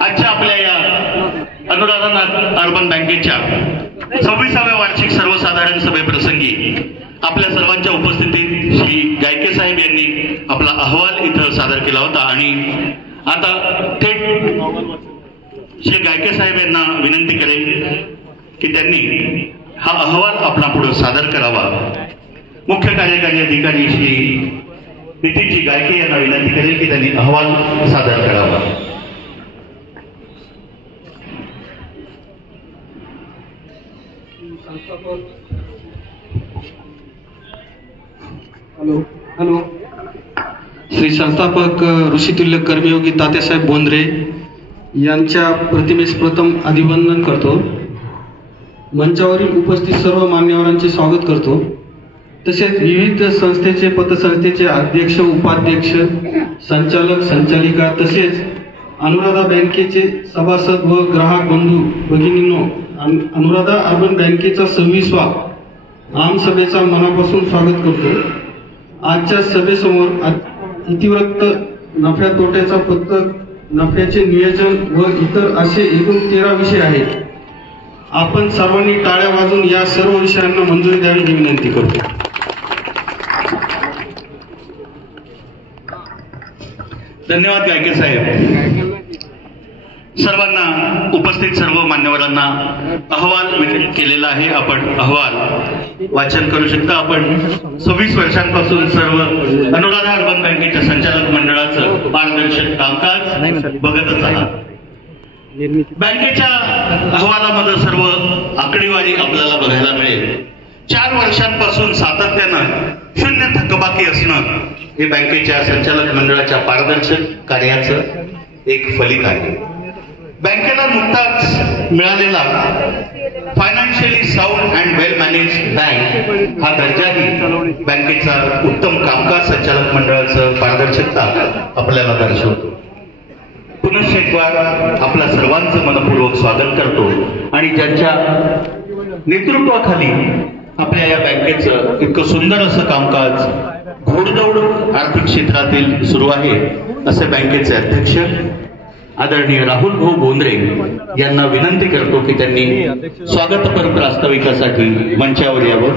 आजच्या आपल्या या अनुराधा अर्बन बँकेच्या 26व्या वार्षिक सर्वसाधारण सभेप्रसंगी आपल्या सर्वांच्या उपस्थितीत श्री गायके साहेब यांनी आपला अहवाल इथं सादर केला होता आणि आता थेट श्री गायके साहेब यांना विनंती करेल की त्यांनी हा अहवाल आपला पुढे सादर करावा। मुख्य कार्यकारी अधिकारी श्री नितीनजी गायके यांना विनंती करेल की त्यांनी अहवाल सादर करावा। हॅलो श्री संस्थापक ऋषितुल्य कर्मयोगी तात्यासाहेब बोंद्रे यांच्या प्रतिमेस प्रथम अभिवंदन करतो। मंचावरील उपस्थित सर्व मान्यवरांचे स्वागत करतो। तसेच विविध संस्थेचे पतसंस्थेचे अध्यक्ष उपाध्यक्ष संचालक संचालिका तसेच अनुराधा बँकेचे सभासद व ग्राहक बंधू भगिनींनो, अनुराधा अर्बन बँकेचा 26वा आमसभेचा मनापासून स्वागत करतो। आजच्या सभेसमोर इतिवृत्त, नफ्या तोट्याचा पत्रक, नफ्याचे नियोजन व इतर असे एकूण 13 विषय आहेत। आपण सर्वांनी टाळ्या वाजवून या सर्व विषयांना मंजुरी द्यावी ही विनंती करतो। धन्यवाद गायके साहेब। सर्वांना उपस्थित सर्व मान्यवरांना अहवाल वितरित केलेला आहे। आपण अहवाल वाचन करू शकता। आपण 26 वर्षांपासून सर्व अनुराधा अर्बन बँकेच्या संचालक मंडळाचं पारदर्शक कामकाज बघतच आहात। बँकेच्या अहवालामध्ये सर्व आकडेवारी आपल्याला बघायला मिळेल। 4 वर्षांपासून सातत्यानं शून्य थकबाकी असणं हे बँकेच्या संचालक मंडळाच्या पारदर्शक कार्याचं एक फलित आहे। बँकेला नुकताच मिळालेला financially sound and well managed bank हा दर्जाही बँकेचा उत्तम कामकाज संचालक मंडळाचं पारदर्शकता आपल्याला दर्शवतो। पुनश्च एक वार आपल्या सर्वांचं मनपूर्वक स्वागत करतो आणि ज्यांच्या नेतृत्वाखाली आपल्या या बँकेचं इतकं सुंदर असं कामकाज घोडदौड आर्थिक क्षेत्रातील सुरू आहे असे बँकेचे अध्यक्ष आदरणीय राहुल भाऊ बोंद्रे यांना विनंती करतो की त्यांनी स्वागतपर प्रास्ताविकासाठी मंचावर यावं।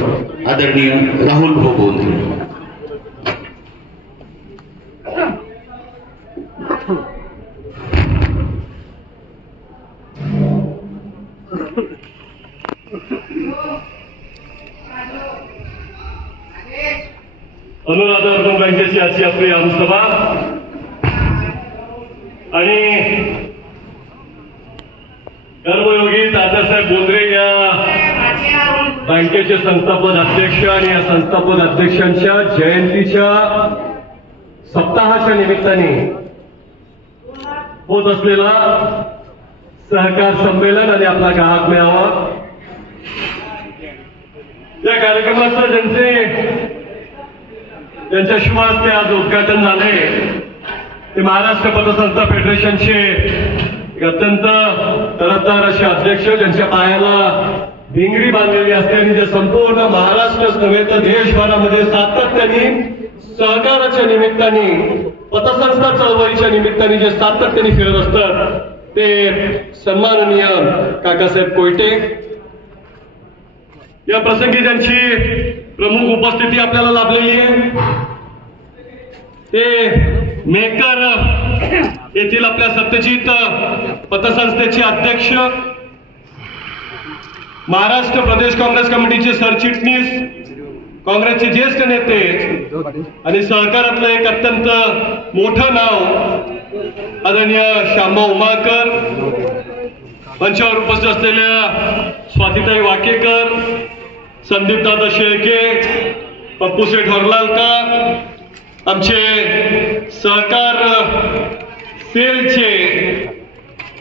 आदरणीय राहुल भाऊ बोंद्रे। अनुराधा अर्बन बँकेची आजची आपली आमसभा आणि कर्मयोगी तात्यासाहेब बोंद्रे या बँकेचे संस्थापक अध्यक्ष आणि या संस्थापक अध्यक्षांच्या जयंतीच्या सप्ताहाच्या निमित्ताने होत असलेला सहकार संमेलन आणि आपला ग्राहक मेळावा या कार्यक्रमाचं ज्यांच्या शुभ हस्ते आज उद्घाटन झाले ते महाराष्ट्र पतसंस्था फेडरेशनचे अत्यंत तरफदार असे अध्यक्ष, ज्यांच्या पायाला भिंगरी बांधलेली असते आणि जे संपूर्ण महाराष्ट्रच नव्हे तर देशभरामध्ये सातत्याने सहकाराच्या निमित्ताने पतसंस्था चळवळीच्या निमित्ताने जे सातत्याने फिरत असतात ते सन्माननीय काकासाहेब कोयटे या प्रसंगी ज्यांची प्रमुख उपस्थिती आपल्याला लाभलेली आहे ते मेकर येथील आपल्या सत्यजित पतसंस्थेचे अध्यक्ष, महाराष्ट्र प्रदेश काँग्रेस कमिटीचे सरचिटणीस, काँग्रेसचे ज्येष्ठ नेते आणि सहकारातलं एक अत्यंत मोठं नाव आदरणीय श्यामभाऊ उमाळकर, मंचावर उपस्थित असलेल्या स्वातीताई वाकेकर, संदीपदादा शेळके, पप्पूशेठ हरलालकर, आमचे सहकार सेलचे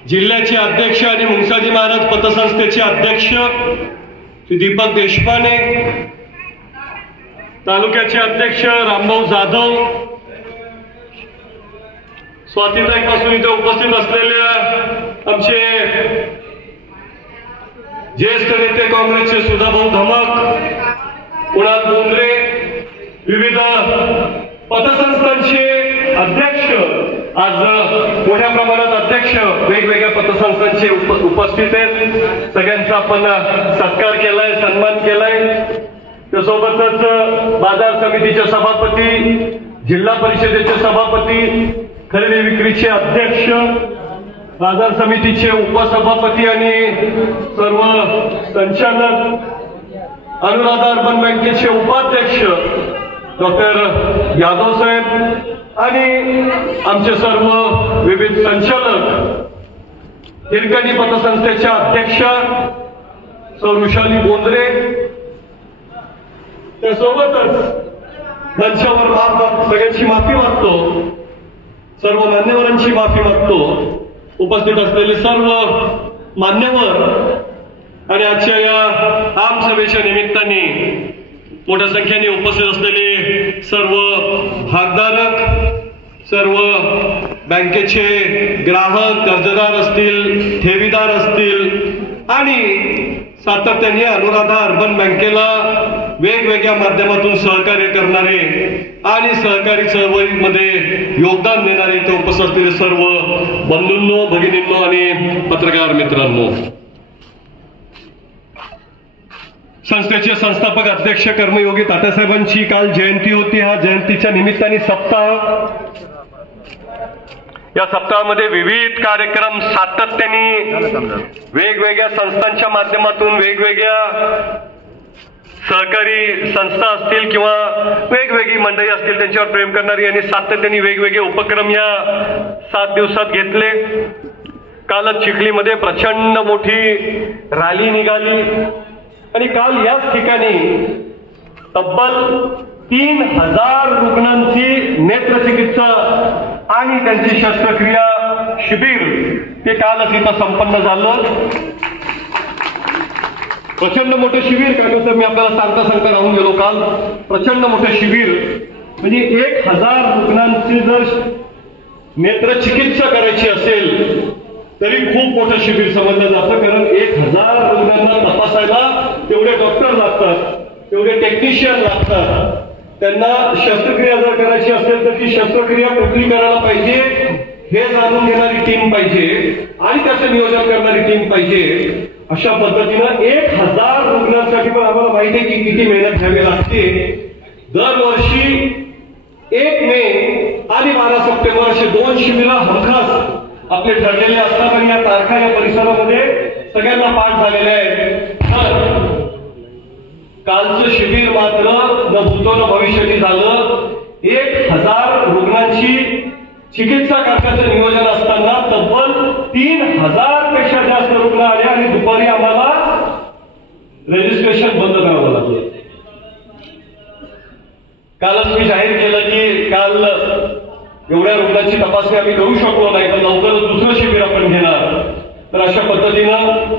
जिल्ह्याचे अध्यक्ष आणि मुंगसाजी महाराज पतसंस्थेचे अध्यक्ष श्री दीपक देशपांडे, तालुक्याचे अध्यक्ष रामभाऊ जाधव, स्वातीताईपासून इथे उपस्थित असलेल्या आमचे ज्येष्ठ नेते काँग्रेसचे सुधाभाऊ धमक, कुणाल बोंद्रे, विविध पतसंस्थांचे अध्यक्ष आज मोठ्या प्रमाणात अध्यक्ष वेगवेगळ्या पतसंस्थांचे उपस्थित आहेत. सगळ्यांचा आपण सत्कार केलाय, सन्मान केलाय. त्यासोबतच बाजार समितीचे सभापती, जिल्हा परिषदेचे सभापती, खरेदी विक्रीचे अध्यक्ष, बाजार समितीचे उपसभापती आणि सर्व संचालक, अनुराधा अर्बन बँकेचे उपाध्यक्ष डॉक्टर यादव साहेब आणि आमचे सर्व विविध संचालक, हिरकणी पतसंस्थेच्या अध्यक्षा सौरुषाली बोंद्रे, त्यासोबतच मंचावर सगळ्यांची माफी मागतो, सर्व मान्यवरांची माफी मागतो, उपस्थित असलेले सर्व मान्यवर आणि आजच्या या आम सभेच्या निमित्ताने मोठ्या संख्येने उपस्थित असलेले सर्व भागधारक, सर्व बँकेचे ग्राहक, कर्जदार असतील, ठेवीदार असतील आणि सातत्याने अनुराधा अर्बन बँकेला वेगवेगळ्या माध्यमातून सहकार्य करणारे आणि सहकारी चळवळीमध्ये योगदान देणारे इथे उपस्थित असलेले सर्व बंधूंनो, भगिनींनो आणि पत्रकार मित्रांनो, संस्थेचे संस्थापक अध्यक्ष कर्मयोगी तात्यासाहेबांची काल जयंती होती. ह्या जयंतीच्या निमित्ताने सप्ताह, या सप्ताहामध्ये विविध कार्यक्रम सातत्याने वेगवेगळ्या संस्थांच्या माध्यमातून, वेगवेगळ्या सहकारी संस्था असतील किंवा वेगवेगळी मंडळी असतील त्यांच्यावर प्रेम करणारी आणि सातत्याने वेगवेगळे उपक्रम या 7 दिवसात घेतले. कालच चिखलीमध्ये प्रचंड मोठी रॅली निघाली आणि काल याच ठिकाणी तब्बल 3000 रुग्णांची नेत्रचिकित्सा आणि त्यांची शस्त्रक्रिया शिबिर ते कालच इथं संपन्न झालं. प्रचंड मोठं शिबिर, काय मी आपल्याला सांगता राहून गेलो. काल प्रचंड मोठं शिबिर म्हणजे 1000 रुग्णांची जर नेत्रचिकित्सा करायची असेल तरी खूप मोठं शिबिर समजलं जातं. कारण 1000 रुग्णांना तपासायला तेवढे डॉक्टर लागतात, तेवढे टेक्निशियन लागतात. त्यांना शस्त्रक्रिया जर करायची असेल तर ती शस्त्रक्रिया कुठली करायला पाहिजे हे जाणून घेणारी टीम पाहिजे आणि त्याचं नियोजन करणारी टीम पाहिजे. अशा पद्धतीनं 1000 रुग्णांसाठी पण आम्हाला माहिती आहे की किती मेहनत घ्यावी लागते. दरवर्षी 1 मे आणि 12 सप्टेंबर असे 2 शिबिरं हमखास आपले ठरलेले असतात आणि या तारखा या परिसरामध्ये सगळ्यांना पाठ झालेल्या आहेत. तर कालचं शिबिर मात्र न भूतो न भविष्यती झालं. 1000 रुग्णांची चिकित्सा करण्याचं नियोजन असताना तब्बल 3000 पेक्षा जास्त रुग्ण आले आणि दुपारी आम्हाला रजिस्ट्रेशन बंद करावं लागलं. कालच मी जाहीर केलं की काल एवढ्या रुग्णांची तपासणी आम्ही करू शकलो नाही, तर लवकरच दुसरं शिबिर आपण घेणार. तर अशा पद्धतीनं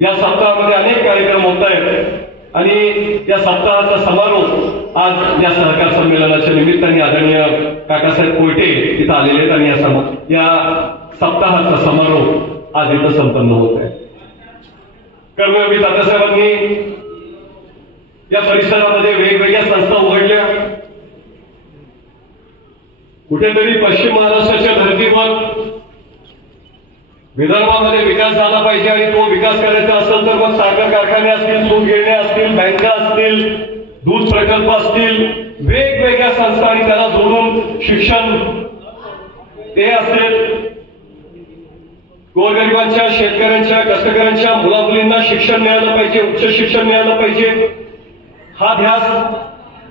या सप्ताहामध्ये अनेक कार्यक्रम होत आहेत आणि या सप्ताहाचा समारोप आज या सहकार संमेलनाच्या निमित्ताने आदरणीय काकासाहेब कोयटे इथं आलेले आहेत आणि या सप्ताहाचा समारोप आज इथं संपन्न होत आहे. कर्मयोगी तात्यासाहेबांनी या परिसरामध्ये वेगवेगळ्या संस्था उघडल्या. कुठेतरी पश्चिम महाराष्ट्राच्या धर्तीवर विदर्भामध्ये विकास झाला पाहिजे आणि तो विकास करायचा असेल तर मग साखर कारखाने असतील, दूध गिरण्या असतील, बँका असतील, दूध प्रकल्प असतील, वेगवेगळ्या संस्था आणि त्याला जोडून शिक्षण ते असेल. गोरगरिबांच्या, शेतकऱ्यांच्या, कष्टकऱ्यांच्या मुलामुलींना शिक्षण मिळालं पाहिजे, उच्च शिक्षण मिळालं पाहिजे हा ध्यास.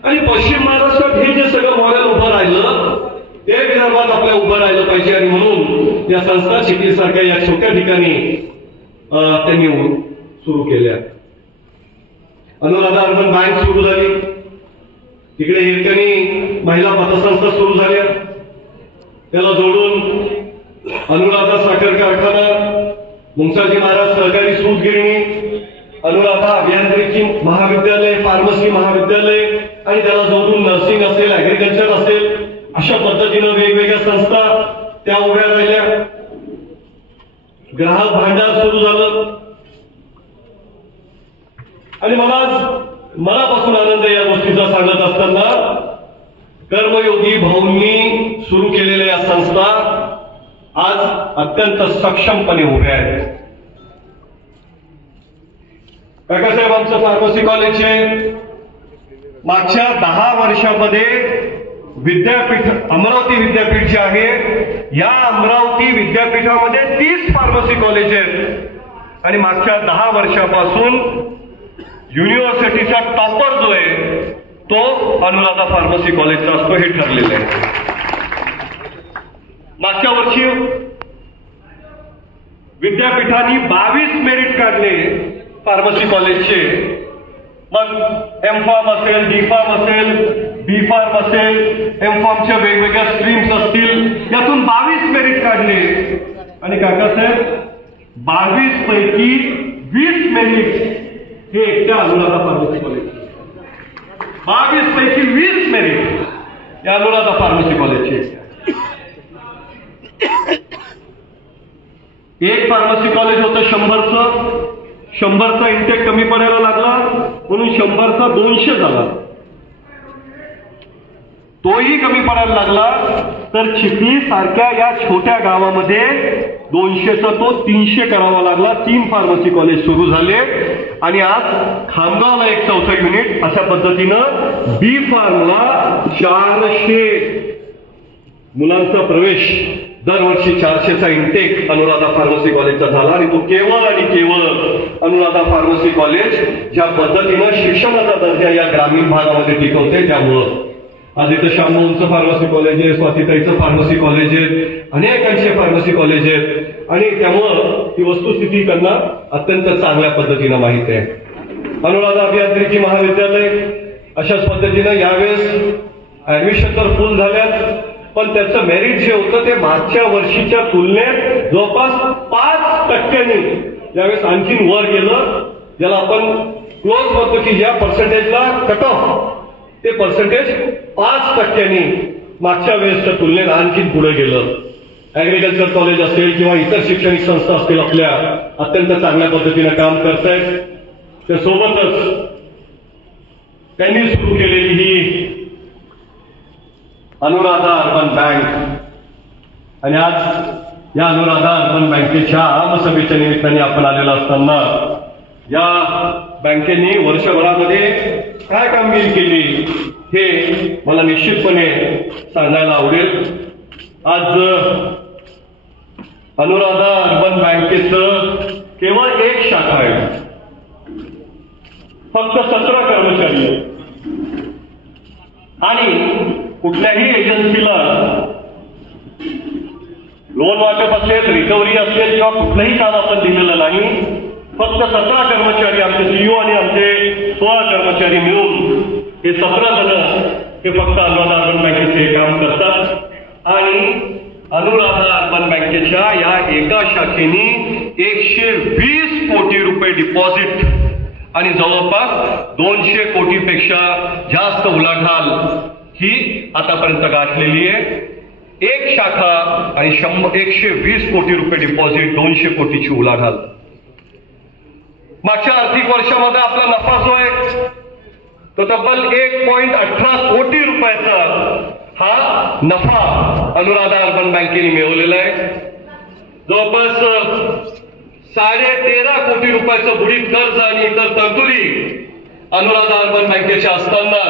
आणि पश्चिम महाराष्ट्रात हे जे सगळं मॉडेल उभं राहिलं ते विदर्भात आपल्या उभं राहिलं पाहिजे आणि म्हणून या संस्था चिखलीसारख्या या छोट्या ठिकाणी त्यांनी सुरू केल्या. अनुराधा अर्बन बँक सुरू झाली, तिकडे हिरकणी महिला पतसंस्था सुरू झाल्या, त्याला जोडून अनुराधा साखर कारखाना, मुंगसाजी महाराज सहकारी सूत गिरणी, अनुराधा अभियांत्रिकी महाविद्यालय, फार्मसी महाविद्यालय आणि त्याला जोडून नर्सिंग असेल, ऍग्रिकल्चर असेल, अशा पद्धतीनं वेगवेगळ्या संस्था त्या उभ्या राहिल्या. ग्राहक भांडार सुरू झालं आणि मनापासून आनंद या गोष्टीचा सांगत असताना कर्मयोगी भाऊ अत्यंत सक्षमपणे उभे आहेत. काकासाहेब आमचं फार्मसी कॉलेज आहे. मागच्या 10 वर्षामध्ये विद्यापीठ अमरावती विद्यापीठ जे आहे, या अमरावती विद्यापीठामध्ये 30 फार्मसी कॉलेज आहेत आणि मागच्या 10 वर्षापासून युनिव्हर्सिटीचा टॉपर जो आहे तो अनुराधा फार्मसी कॉलेजचा असतो, हे ठरलेलं आहे. मागच्या वर्षी विद्यापीठांनी 22 मेरिट काढले फार्मसी कॉलेजचे. मग M.Pharm असेल, D.Pharm असेल, B.Pharm असेल, M.Pharmच्या वेगवेगळ्या स्ट्रीम्स असतील, यातून 22 मेरिट काढले. आणि काकासाहेब 22 पैकी 20 मेरिट हे एकट्या अनुराधा फार्मसी कॉलेज. 22 पैकी 20 मेरिट या अनुराधा फार्मसी कॉलेजचे. एक फार्मसी कॉलेज होतं 100चा इंटेक कमी पडायला लागला म्हणून 100चा 200 झाला. तोही कमी पडायला लागला तर चिखली सारख्या या छोट्या गावामध्ये 200चा तो 300 करावा लागला. 3 फार्मसी कॉलेज सुरू झाले आणि आज खामगावला एक 4थं युनिट. अशा पद्धतीनं B.Pharmला 400 मुलांचा प्रवेश, दरवर्षी 400चा इंटेक अनुराधा फार्मसी कॉलेजचा झाला. आणि तो केवळ आणि केवळ अनुराधा फार्मसी कॉलेज ज्या पद्धतीनं शिक्षणाचा दर्जा या ग्रामीण भागामध्ये टिकवते त्यामुळं. आज इथं शामभाऊंचं फार्मसी कॉलेज आहे, स्वातीताईचं फार्मसी कॉलेज आहे, अनेकांचे फार्मसी कॉलेज आहेत आणि त्यामुळं ही वस्तुस्थिती त्यांना अत्यंत चांगल्या पद्धतीनं माहिती आहे. अनुराधा अभियांत्रिकी महाविद्यालय अशाच पद्धतीनं यावेळेस ऍडमिशन तर फुल झाल्यात, पण त्याचं मेरिट जे होतं ते मागच्या वर्षीच्या तुलनेत जवळपास 5% यावेळेस आणखीन वर गेलं. ज्याला आपण क्लोज म्हणतो की ज्या पर्सेंटेजला कट ऑफ, ते पर्सेंटेज 5% मागच्या वेळेसच्या तुलनेत आणखीन पुढे गेलं. ऍग्रिकल्चर कॉलेज असेल किंवा इतर शैक्षणिक संस्था असतील आपल्या अत्यंत चांगल्या पद्धतीनं काम करतायत. त्यासोबतच त्यांनी सुरू केलेली ही अनुराधा अर्बन बँक आणि आज या अनुराधा अर्बन बँकेच्या आमसभेच्या निमित्ताने आपण आलेला असताना या बँकेने वर्षभरामध्ये काय कामगिरी केली हे मला निश्चितपणे सांगायला आवडेल. आज अनुराधा अर्बन बँकेचं केवळ एक शाखा आहे, फक्त 17 कर्मचारी आणि कुठल्याही एजन्सीला लोन वाटप असेल, रिकव्हरी असेल किंवा कुठलंही काम आपण दिलेलं नाही. फक्त 17 कर्मचारी, आमचे सीईओ आणि आमचे 16 कर्मचारी मिळून हे 17 जण हे फक्त अनुराधा अर्बन बँकेचे काम करतात. आणि अनुराधा अर्बन बँकेच्या या एका शाखेने 120 कोटी रुपये डिपॉझिट आणि जवळपास 200 कोटीपेक्षा जास्त उलाढाल ही आतापर्यंत गाठलेली आहे. एक शाखा आणि 120 कोटी रुपये डिपॉझिट, 200 कोटीची उलाढाल. मागच्या आर्थिक वर्षामध्ये आपला नफा जो आहे तो तब्बल 1.18 कोटी रुपयाचा हा नफा अनुराधा अर्बन बँकेने मिळवलेला आहे. जवळपास 13.5 कोटी रुपयाचं बुडीत कर्ज आणि इतर तरतुदी अनुराधा अर्बन बँकेच्या असताना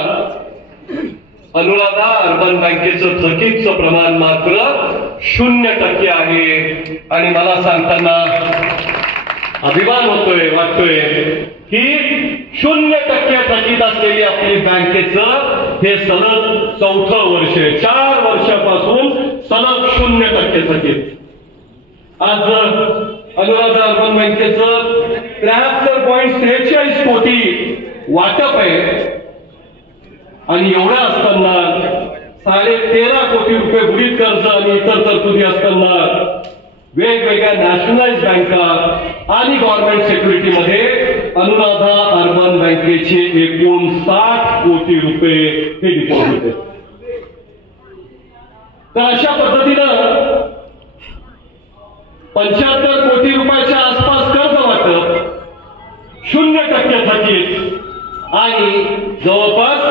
अनुराधा अर्बन बँकेचं थकीतचं प्रमाण मात्र 0% आहे. आणि मला सांगताना अभिमान होतोय, वाटतोय की 0% थकीत असलेली आपली बँकेचं हे सलग 4थं वर्ष आहे. 4 वर्षापासून सलग 0% थकीत. आज अनुराधा अर्बन बँकेचं 73.43 कोटी वाटप आहे आणि एवढं असताना 13.5 कोटी रुपये बुडीत कर्ज आणि इतर तरतुदी असताना वेगवेगळ्या नॅशनलाइज बँका आणि गव्हर्नमेंट सिक्युरिटीमध्ये अनुराधा अर्बन बँकेचे एकूण 60 कोटी रुपये हे डिपॉझिट आहे. तर अशा पद्धतीनं 75 कोटी रुपयाच्या आसपास कर्ज वाटप, 0% थकीत आणि जवळपास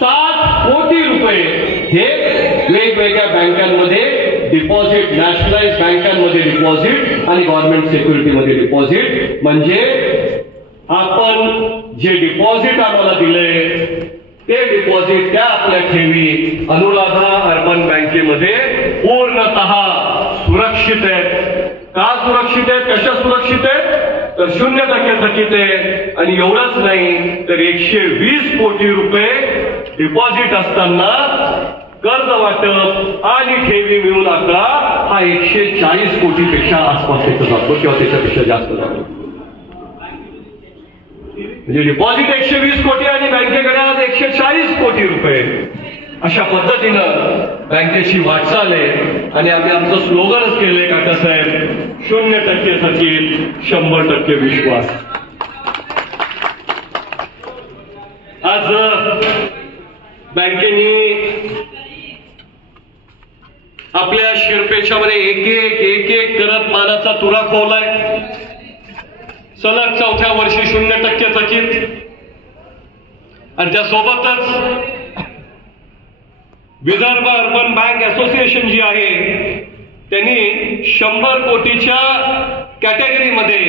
60 कोटी रुपये हे वेगवेगळ्या बँकांमध्ये डिपॉझिट नॅशनलाइज बँकांमध्ये डिपॉझिट आणि गव्हर्नमेंट सिक्युरिटीमध्ये डिपॉझिट, म्हणजे आपण जे डिपॉझिट आम्हाला दिले ते डिपॉझिट, त्या आपल्या ठेवी अनुराधा अर्बन बँकेमध्ये पूर्णतः सुरक्षित आहेत. का सुरक्षित आहेत, कशा सुरक्षित आहेत, तर 0% थकीत आहे. आणि एवढंच नाही तर 120 कोटी रुपये डिपॉझिट असताना कर्ज वाटप आणि ठेवी मिळून आकडा हा 140 कोटीपेक्षा आसपास जातो किंवा त्याच्यापेक्षा जास्त जातो. म्हणजे डिपॉझिट 120 कोटी आणि बँकेकडे आज 140 कोटी रुपये. अशा पद्धतीनं बँकेची वाटचाल आहे. आणि आम्ही आमचं स्लोगनच केलंय काकासाहेब, 0% थकीत 100% विश्वास. आज बँकेने आपल्या शिरपेच्यामध्ये एक एक करत मानाचा तुरा खोवलाय. सलग 4थ्या वर्षी 0% थकीत. आणि त्यासोबतच विदर्भ अर्बन बँक असोसिएशन जी आहे त्यांनी 100 कोटीच्या कॅटेगरीमध्ये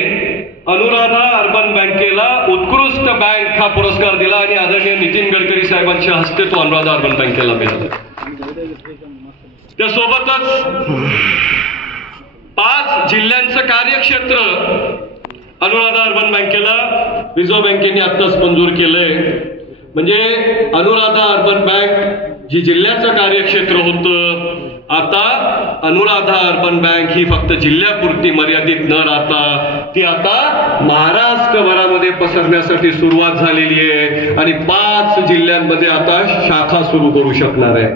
अनुराधा अर्बन बँकेला उत्कृष्ट बँक हा पुरस्कार दिला आणि आदरणीय नितीन गडकरी साहेबांच्या हस्ते तो अनुराधा अर्बन बँकेला मिळाला. त्यासोबतच 5 जिल्ह्यांचं कार्यक्षेत्र अनुराधा अर्बन बँकेला रिझर्व्ह बँकेने आत्ताच मंजूर केलंय. म्हणजे अनुराधा अर्बन बँक जी जिल्ह्याचं कार्यक्षेत्र होतं, आता अनुराधा अर्बन बँक ही फक्त जिल्ह्यापुरती मर्यादित न राहता ती आता महाराष्ट्रभरामध्ये पसरण्यासाठी सुरुवात झालेली आहे आणि 5 जिल्ह्यांमध्ये आता शाखा सुरू करू शकणार आहे.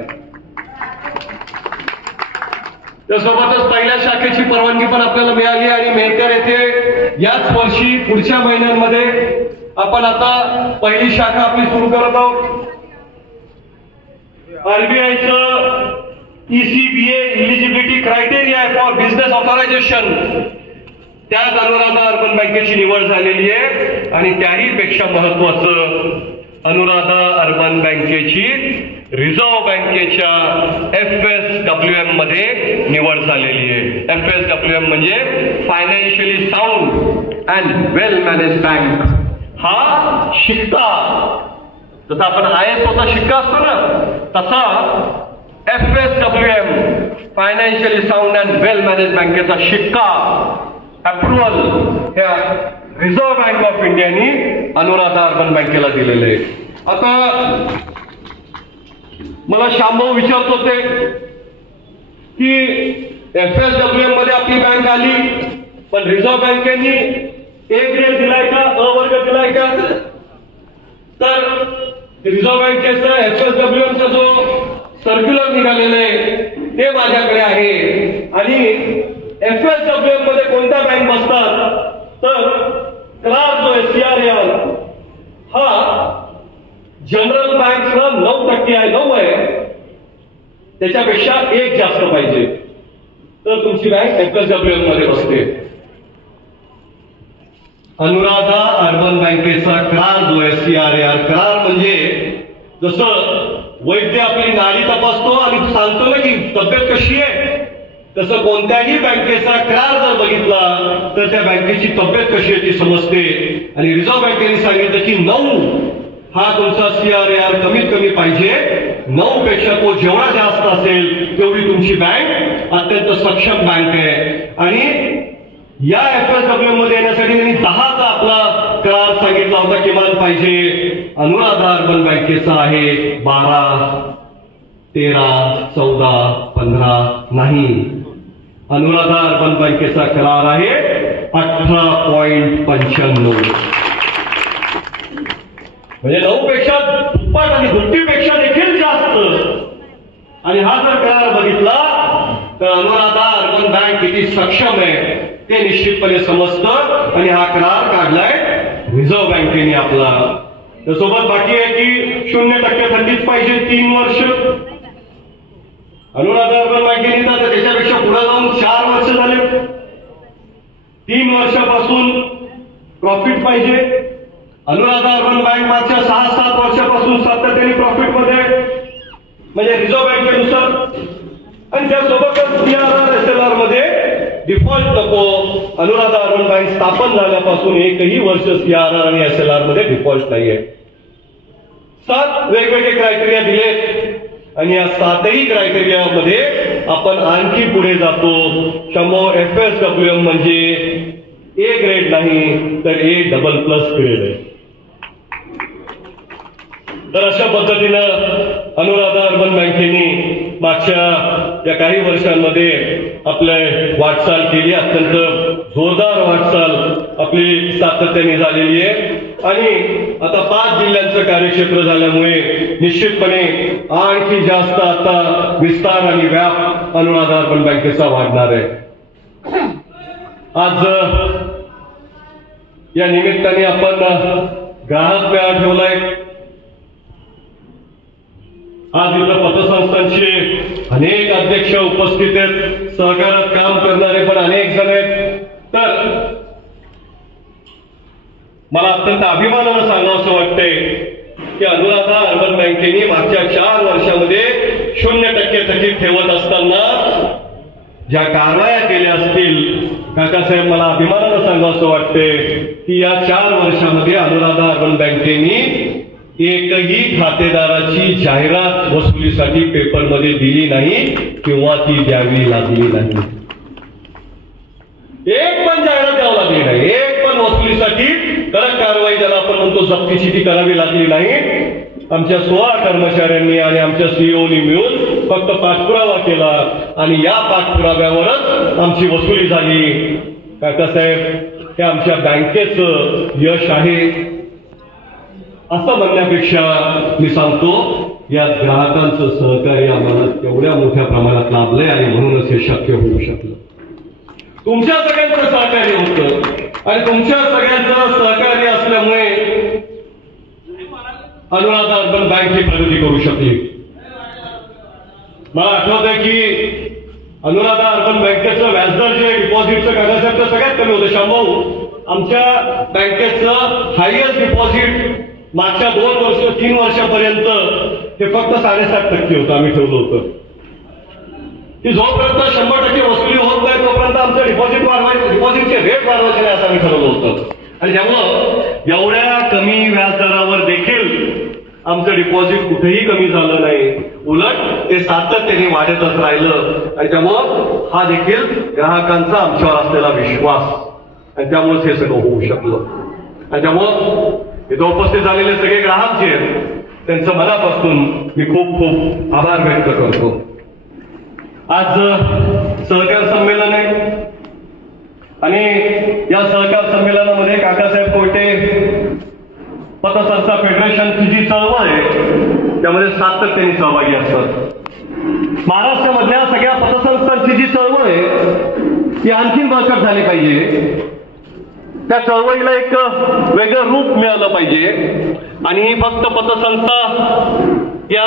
त्यासोबतच पहिल्या शाखेची परवानगी पण आपल्याला मिळाली आणि मेहकर येथे याच वर्षी पुढच्या महिन्यांमध्ये आपण आता पहिली शाखा आपली सुरू करत आहोत. आरबीआयचं ECBA eligibility criteria for business authorisation त्यात अनुराधा अर्बन बँकेची निवड झालेली आहे. आणि त्याही पेक्षा महत्वाचं, अनुराधा अर्बन बँकेची रिझर्व्ह बँकेच्या FSWM मध्ये निवड झालेली आहे. FSWM म्हणजे financially sound and well manage bank. हा शिक्का, जसा आपण ISOचा शिक्का असतो ना, तसा FSWM financially sound and well manage बँकेचा शिक्का अप्रुव्हल ह्या रिझर्व्ह बँक ऑफ इंडियानी अनुराधा अर्बन बँकेला दिलेले आहे. आता मला शांभाऊ विचारत होते की FSWM मध्ये आपली बँक आली पण रिझर्व्ह बँकेनी A ग्रेड दिलाय का, अ वर्ग दिलाय का? तर रिझर्व्ह बँकेचा FSWMचा जो सर्क्युलर निघालेलं आहे ते माझ्याकडे आहे. आणि FSWM मध्ये कोणत्या बँक बसतात तर करार जो आहे CRAR हा जनरल बँकला 9% आहे, 9 आहे, त्याच्यापेक्षा 1 जास्त पाहिजे तर तुमची बँक FSWM मध्ये बसते. अनुराधा अर्बन बँकेचा करार जो आहे CRAR, करार म्हणजे जसं वैद्य आपली नाडी तपासतो आणि सांगतो ना की तब्येत कशी आहे, तसं कोणत्याही बँकेचा करार जर बघितला तर त्या बँकेची तब्येत कशी आहे ती समजते. आणि रिझर्व्ह बँकेने सांगितलं की 9 हा तुमचा CRAR कमीत कमी पाहिजे. 9 पेक्षा तो जेवढा जास्त असेल तेवढी तुमची बँक अत्यंत सक्षम बँक आहे. आणि या FSWM मध्ये येण्यासाठी त्यांनी 10चा आपला करार सांगितला होता किमान पाहिजे. अनुराधा अर्बन बँकेचा आहे 12, 13, 14, 15 नाही. अनुराधा अर्बन बँकेचा करार आहे 18.95. म्हणजे 9 पेक्षा दुप्पट आणि दुपटीपेक्षा देखील जास्त. आणि हा जर करार बघितला तर अनुराधा अर्बन बँक किती सक्षम आहे ते निश्चितपणे समजतं. आणि हा करार काढलाय रिझर्व्ह बँकेने आपला. त्यासोबत बाकी आहे की 0% थकीत पाहिजे 3 वर्ष. अनुराधा अर्बन बँकेने तर त्याच्यापेक्षा पुढे जाऊन 4 वर्ष झाले. 3 वर्षापासून प्रॉफिट पाहिजे. अनुराधा अर्बन बँक मागच्या 6-7 वर्षापासून सातत्याने प्रॉफिट मध्ये, म्हणजे रिझर्व्ह बँकेनुसार आणि त्यासोबतच PRR SLR मध्ये डिफॉल्ट नको. अनुराधा अर्बन बँक स्थापन झाल्यापासून एकही वर्ष PRR आणि SLR मध्ये डिफॉल्ट नाहीये. 7 वेगवेगळे क्रायटेरिया दिलेत आणि या 7ही क्रायटेरिया मध्ये आपण आणखी पुढे जातो. शंभो FSWM म्हणजे A ग्रेड नाही तर A++ ग्रेड आहे. तर अशा पद्धतीनं अनुराधा अर्बन बँकेने मागच्या या काही वर्षांमध्ये आपले वाटचाल केली. अत्यंत जोरदार वाटचाल आपली सातत्याने झालेली आहे आणि आता 5 जिल्ह्यांचं कार्यक्षेत्र झाल्यामुळे निश्चितपणे आणखी जास्त आता विस्तार आणि व्याप अनुराधा अर्बन बँकेचा वाढणार आहे. आज या निमित्ताने आपण ग्राहक मेळा ठेवलाय. आज इथं पतसंस्थांचे अनेक अध्यक्ष उपस्थित आहेत. सहकारात काम करणारे पण अनेक जण आहेत. तर मला अत्यंत अभिमानानं सांगावंसं वाटतंय की अनुराधा अर्बन बँकेने मागच्या 4 वर्षामध्ये 0% थकीत ठेवत असताना ज्या कारवाया केल्या असतील, काकासाहेब मला अभिमानानं सांगावंसं वाटतंय की या 4 वर्षामध्ये अनुराधा अर्बन बँकेने एकही खातेदाराची जाहिरात वसुलीसाठी पेपरमध्ये दिली नाही किंवा ती द्यावी लागली नाही. एक पण जाहिरात द्यावी लागली नाही. एक पण वसुलीसाठी कडक कारवाई ज्याला आपण म्हणतो जप्तीची ती करावी लागली नाही. आमच्या 16 कर्मचाऱ्यांनी आणि आमच्या सीईओनी मिळून फक्त पाठपुरावा केला आणि या पाठपुराव्यावरच आमची वसुली झाली. काकासाहेब हे आमच्या बँकेचं यश आहे असं म्हणण्यापेक्षा मी सांगतो या ग्राहकांचं सहकार्य आम्हाला तेवढ्या मोठ्या प्रमाणात लाभलंय आणि म्हणूनच हे शक्य होऊ शकलं. तुमच्या सगळ्यांचं सहकार्य होतं आणि तुमच्या सगळ्यांचं सहकार्य असल्यामुळे अनुराधा अर्बन बँक ही प्रगती करू शकली. मला आठवतंय की अनुराधा अर्बन बँकेचं व्याजदर जे डिपॉझिटचं कागदाचं सगळ्यात कमी होतं. शंभो आमच्या बँकेचं हायएस्ट डिपॉझिट मागच्या 3 वर्षापर्यंत हे फक्त 7.5% होतं. आम्ही ठेवलं होतं की जोपर्यंत 100% वसुली होत नाही तोपर्यंत आमचं डिपॉझिट वाढवायचं, डिपॉझिटचे रेट वाढवायचे नाही असं आम्ही ठरवलं होतं. आणि त्यामुळं एवढ्या कमी व्याजदरावर देखील आमचं डिपॉझिट कुठेही कमी झालं नाही, उलट ते सातत्याने वाढतच राहिलं. आणि त्यामुळं हा देखील ग्राहकांचा आमच्यावर असलेला विश्वास आणि त्यामुळेच हे सगळं होऊ शकलं. आणि त्यामुळं इथं उपस्थित झालेले सगळे ग्राहक जे आहेत त्यांचं मनापासून मी खूप खूप आभार व्यक्त करतो. आज सहकार संमेलन आहे आणि या सहकार संमेलनामध्ये काकासाहेब कोयटे पतसंस्था फेडरेशनची जी चळवळ आहे त्यामध्ये सातत्याने सहभागी असतात. महाराष्ट्रामधल्या सगळ्या पतसंस्थांची जी चळवळ आहे ती आणखीन बळकट झाली पाहिजे. त्या चळवळीला एक वेगळं रूप मिळालं पाहिजे आणि ही फक्त पतसंस्था या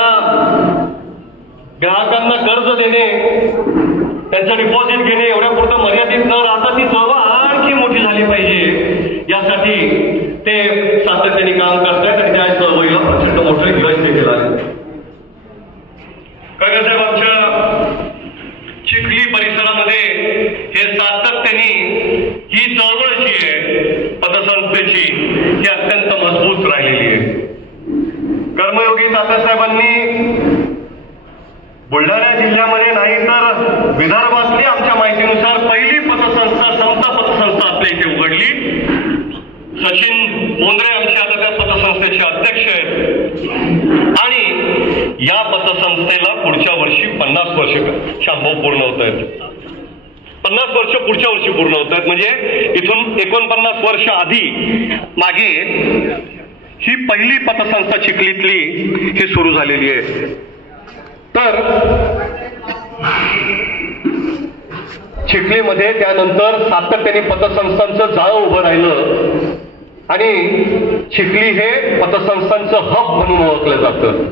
ग्राहकांना कर्ज देणे, त्यांचं डिपॉझिट घेणे एवढ्या पुरतं मर्यादित न राहता ती चळवळ आणखी मोठी झाली पाहिजे यासाठी ते सातत्याने काम करतायत आणि त्या चळवळीला प्रचंड मोठं यश देखील आहे. काकासाहेब आमच्या चिखली परिसरामध्ये हे सातत्याने ही चळवळ जी आहे पतसंस्थेची ही अत्यंत मजबूत राहिलेली आहे. कर्मयोगी तात्यासाहेबांनी बुलढाणा जिल्ह्यामध्ये नाही तर विदर्भातली आमच्या माहितीनुसार पहिली पतसंस्था समता पतसंस्था आपल्या इथे उघडली. सचिन बोंद्रे आमचे आता त्या पतसंस्थेचे अध्यक्ष आहेत आणि या पतसंस्थेला पुढच्या वर्षी 50 वर्ष शांभव पूर्ण होत आहेत. 50 वर्ष पुढच्या वर्षी पूर्ण होत आहेत म्हणजे इथून 49 वर्ष आधी मागे ही पहिली पतसंस्था चिखलीतली ही सुरू झालेली आहे. तर चिखलीमध्ये त्यानंतर सातत्याने पतसंस्थांचं जाळं उभं राहिलं आणि चिखली हे पतसंस्थांचं हब म्हणून ओळखलं जातं.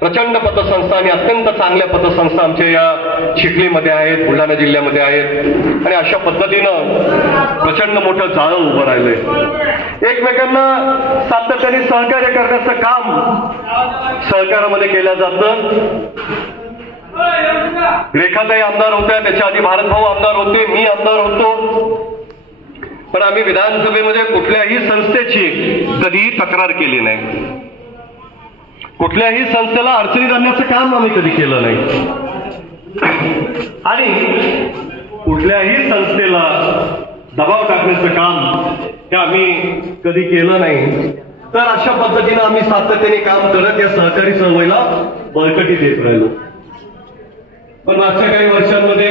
प्रचंड पतसंस्था आणि अत्यंत चांगल्या पतसंस्था आमच्या या चिखलीमध्ये आहेत, बुलढाणा जिल्ह्यामध्ये आहेत आणि अशा पद्धतीनं प्रचंड मोठं जाळं उभं राहिलंय. एकमेकांना सातत्याने सहकार्य करण्याचं काम सहकारामध्ये केलं जातं रेखाताई आमदार होत्या, त्याच्या आधी भारतभाऊ आमदार होते, मी आमदार होतो, पण आम्ही विधानसभेमध्ये कुठल्याही संस्थेची कधीही तक्रार केली नाही. कुठल्याही संस्थेला अडचणीत आणण्याचं काम आम्ही कधी केलं नाही आणि कुठल्याही संस्थेला दबाव टाकण्याचं काम हे आम्ही कधी केलं नाही. तर अशा पद्धतीनं आम्ही सातत्याने काम करत या सहकारी चळवळीला बळकटी देत राहिलो. पण मागच्या काही वर्षांमध्ये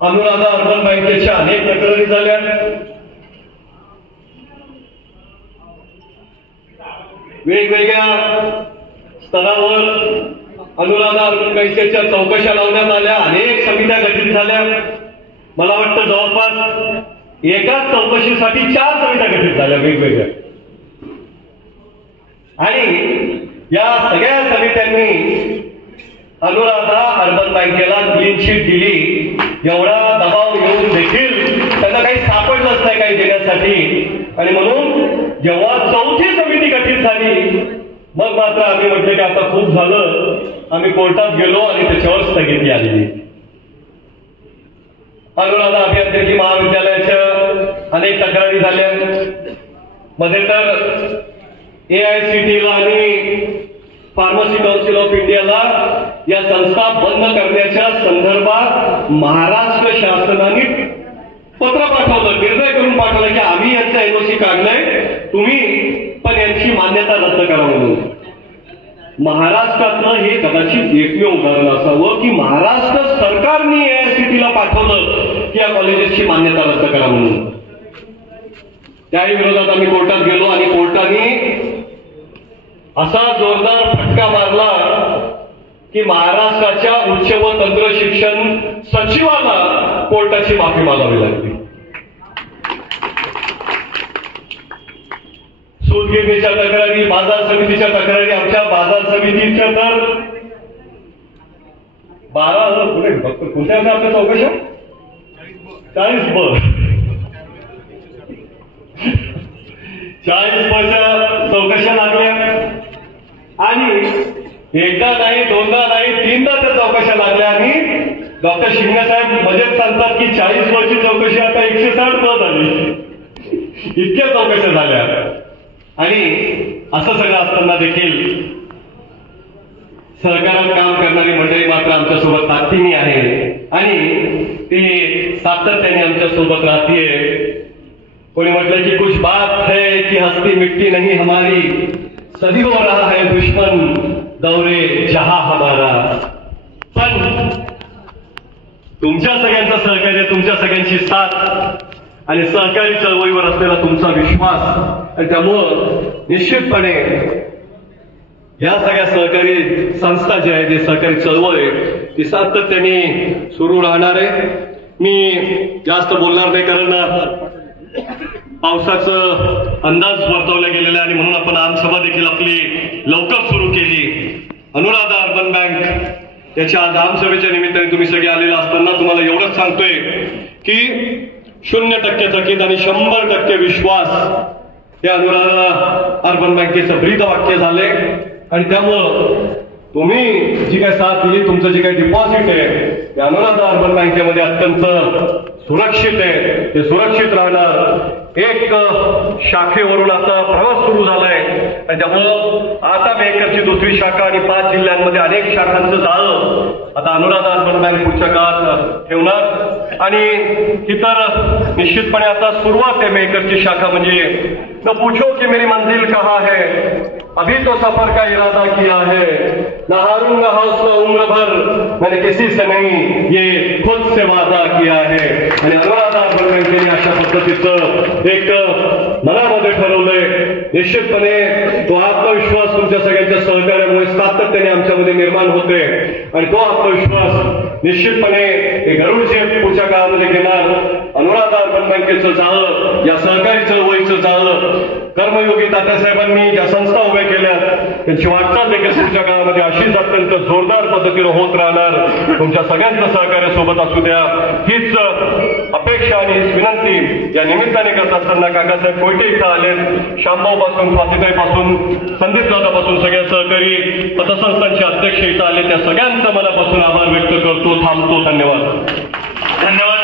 अनुराधा अर्बन बँकेच्या अनेक तक्रारी झाल्या. वेगवेगळ्या स्तरावर अनुराधा अर्बन बँकेच्या चौकशा लावण्यात आल्या, अनेक समित्या गठीत झाल्या. मला वाटतं जवळपास एकाच चौकशीसाठी 4 समित्या गठीत झाल्या वेगवेगळ्या. आणि या सगळ्या समित्यांनी अनुराधा अर्बन बँकेला क्लीन चिट दिली. एवढा दबाव येऊन देखील त्यांना काही सापडलंच नाही काही देण्यासाठी. आणि म्हणून जेव्हा 4थी समिती गठीत झाली मग मात्र आम्ही म्हटलं की आता खूप झालं. आम्ही कोर्टात गेलो आणि त्याच्यावर स्थगिती आलेली. अनुराधा अभियांत्रिकी महाविद्यालयाच्या अनेक तक्रारी झाल्या. मध्ये तर AICTE आणि फार्मसी काउन्सिल ऑफ इंडियाला या संस्था बंद करण्याच्या संदर्भात महाराष्ट्र शासनाने पत्र पाठवलं, निर्णय करून पाठवलं की आम्ही यांचा NOC काढलंय, तुम्ही पण यांची मान्यता रद्द करा म्हणून. महाराष्ट्रातलं हे कदाचित एकमेव उदाहरण असावं की महाराष्ट्र सरकारने AICTEला पाठवलं की या कॉलेजेसची मान्यता रद्द करा म्हणून. त्याही विरोधात आम्ही कोर्टात गेलो आणि कोर्टाने असा जोरदार फटका मारला की महाराष्ट्राच्या उच्च व तंत्र शिक्षण सचिवाला कोर्टाची माफी मागावी लागली. सूतगिरणीच्या तक्रारी, बाजार समितीच्या तक्रारी, आमच्या बाजार समितीच्या तर 12 कुठे होत्या आपल्या चौकशा? 40 चौकशा लागल्या आणि एकदा नाही, दोनदा नाही, 3दा त्या चौकशा लागल्या. आणि डॉक्टर शिंदे साहेब मजेत सांगतात की 40 चौकशी आता 160 झाली. इतक्या चौकशा झाल्या. आणि असं सगळं असताना देखील सरकारात काम करणारी मंडळी मात्र आमच्यासोबत ताकदीने आहे आणि ते सातत्याने आमच्यासोबत राहतीये. कोणी म्हटलं की कुछ बात है कि हस्ती मिट्टी नहीं हमारी, सदियों रहा है दुश्मन दौरे जहां हमारा. पण तुमच्या सगळ्यांचं सहकार्य, तुमच्या सगळ्यांची साथ आणि सहकारी चळवळीवर असलेला तुमचा विश्वास आणि त्यामुळं निश्चितपणे या सगळ्या सहकारी संस्था ज्या आहेत, जे सहकारी चळवळ आहे ती सातत्याने सुरू राहणार आहे. मी जास्त बोलणार नाही कारण पावसाचं अंदाज वर्तवला गेलेला आणि म्हणून आपण आमसभा देखील आपली लवकर सुरू केली. अनुराधा अर्बन बँक याच्या आज आमसभेच्या निमित्ताने तुम्ही सगळे आलेले असताना तुम्हाला एवढंच सांगतोय की 0% थकीत आणि 100% विश्वास हे अनुराधा अर्बन बँकेचं ब्रीदवाक्य झालंय. आणि त्यामुळं तुम्ही जी काय साथ दिली, तुमचं जे काही डिपॉझिट आहे ते अनुराधा अर्बन बँकेमध्ये अत्यंत सुरक्षित आहे, ते सुरक्षित राहणार. एक शाखेवरून आता प्रवास सुरू झालाय आणि त्यामुळं आता बँकेची 2री शाखा आणि 5 जिल्ह्यांमध्ये अनेक शाखांचं जाळं आता अनुराधा अर्बन बँक पुढच्या काळात ठेवणार. आणि ही तर निश्चितपणे आता सुरुवात आहे मेकरची शाखा. म्हणजे न पूछो कि मेरी मंजिल कहाँ है, अभी तो सफर का इरादा किया है, न हारूंगा हौसला उम्र भर, मैंने किसी से नहीं ये खुद से वादा किया है. आणि अनुराधा अर्बन बँकेने अशा पद्धतीचं एक मनामध्ये ठरवलंय. निश्चितपणे तो आत्मविश्वास तुमच्या सगळ्यांच्या सहकार्यामुळे सातत्याने आमच्यामध्ये निर्माण होते आणि तो आत्मविश्वास निश्चितपणे हे गरुडचे पुढच्या काळामध्ये घेणार. अनुराधा अर्बन बँकेचं जाळं, या सहकारी चळवळीचं जाळं, कर्मयोगी तात्यासाहेबांनी ज्या संस्था उभ्या केल्या त्यांची वाटचाल देखील पुढच्या काळामध्ये अशीच अत्यंत जोरदार पद्धतीने होत राहणार. तुमच्या सगळ्यांचं सहकार्य सोबत असू द्या हीच अपेक्षा आणि विनंती या निमित्ताने करत असताना काकासाहेब कोयटे इथं आले, श्यामभाऊ पासून, स्वातीताई पासून, संदीप दादापासून सगळ्या सहकारी पतसंस्थांचे अध्यक्ष इथं आले, त्या सगळ्यांचा मनापासून आभार व्यक्त करतो, थांबतो. धन्यवाद. धन्यवाद.